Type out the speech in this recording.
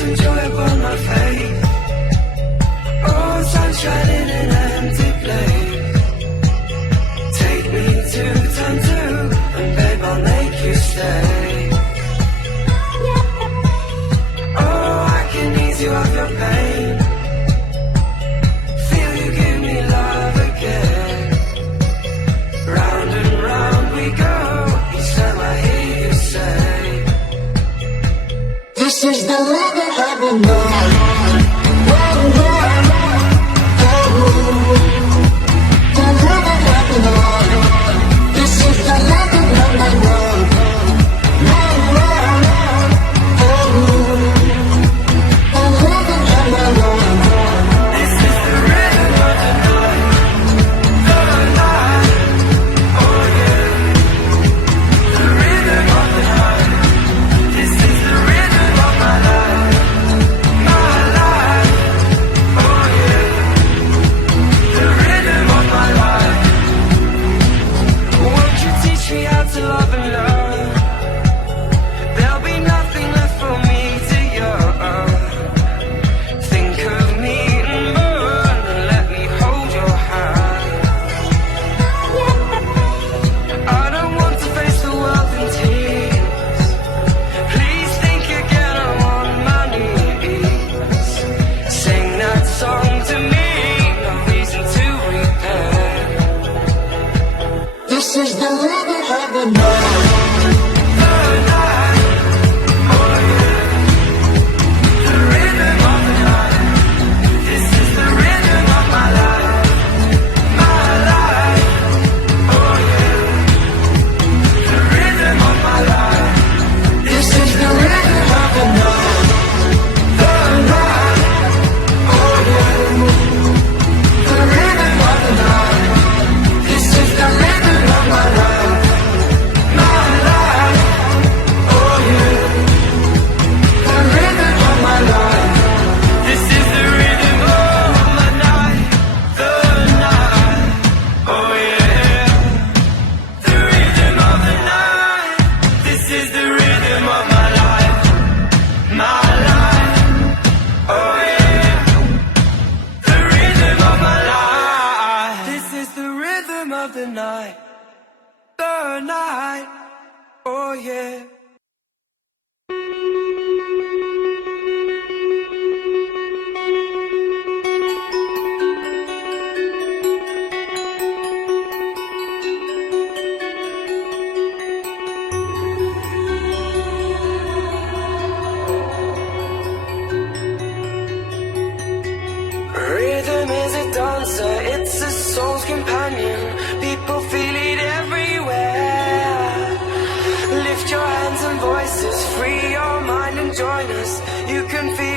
some joy upon my face. Oh, sunshine in an empty place. Take me to turn two, and babe, I'll make you stay. Oh, I can ease you of your pain. Feel you give me love again. Round and round we go, each time I hear you say, this is the rhythm of the night. This is the rhythm of the night. Of the night, oh yeah. Rhythm is a dancer, it's a soul's companion. People feel it everywhere. Lift your hands and voices, free your mind and join us. You can feel